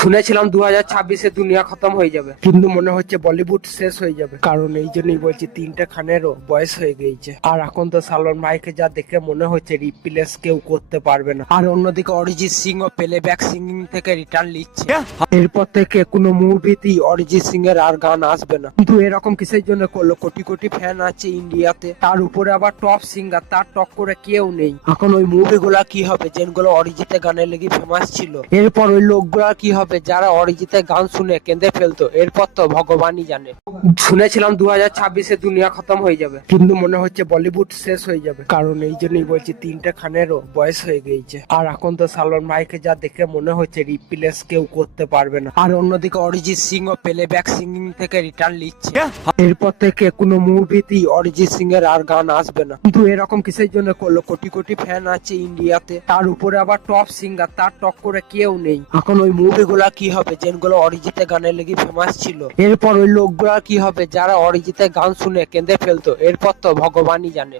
শুনেছিলাম 2026-এ দুনিয়া খতম হয়ে যাবে, কিন্তু মনে হচ্ছে বলিউড শেষ হয়ে যাবে। কারণ এই জন্যই বলছি, 3টে খানেরও বয়স হয়ে গেছে। আর এখন তো সালমান ভাইকে যা দেখে মনে হচ্ছে রিপ্লেস কেউ করতে পারবে না। আর অন্যদিকে অরিজিৎ সিং ও প্লেব্যাক সিঙ্গিং থেকে রিটার্ন নিচ্ছে। এরপর থেকে কোনো মুভিতেই অরিজিৎ সিং এর আর গান আসবে না। কিন্তু এরকম কিসের জন্য করলো? কোটি কোটি ফ্যান আছে ইন্ডিয়াতে, তার উপরে আবার টপ সিঙ্গার, তার টক্করে কেউ নেই। এখন ওই মুভিগুলা কি হবে যেগুলো অরিজিতের গানের লেগে ফেমাস ছিল? এরপর ওই লোকগুলা কি হবে যারা অরিজিতের গান শুনে কেঁদে ফেলতো? এরপর তো ভগবানই জানে। শুনেছিলাম 2026-এ দুনিয়া খতম হয়ে যাবে, কিন্তু মনে হচ্ছে বলিউড শেষ হয়ে যাবে। কারণ এই জন্যই বলছি, 3টে খানেরও বয়স হয়ে গেছে। আর এখন তো সালমান ভাইকে যা দেখে মনে হচ্ছে রিপ্লেস কেউ করতে পারবে না। আর অন্যদিকে অরিজিৎ সিং ও প্লেব্যাক সিঙ্গিং থেকে রিটার্ন নিচ্ছে। এরপর থেকে কোনো মুভিতেই অরিজিৎ সিং এর আর গান আসবে না। কিন্তু এরকম কিসের জন্য করলো? কোটি কোটি ফ্যান আছে ইন্ডিয়াতে, তার উপরে আবার টপ সিঙ্গার, তার টক্করে কেউ নেই। এখন ওই মুভিগুলা কি হবে যেগুলো অরিজিতের গানের লেগে ফেমাস ছিল? এরপর ওই লোকগুলা কি হবে যারা অরিজিতের গান শুনে কেঁদে ফেলতো? এরপর তো ভগবানই জানে।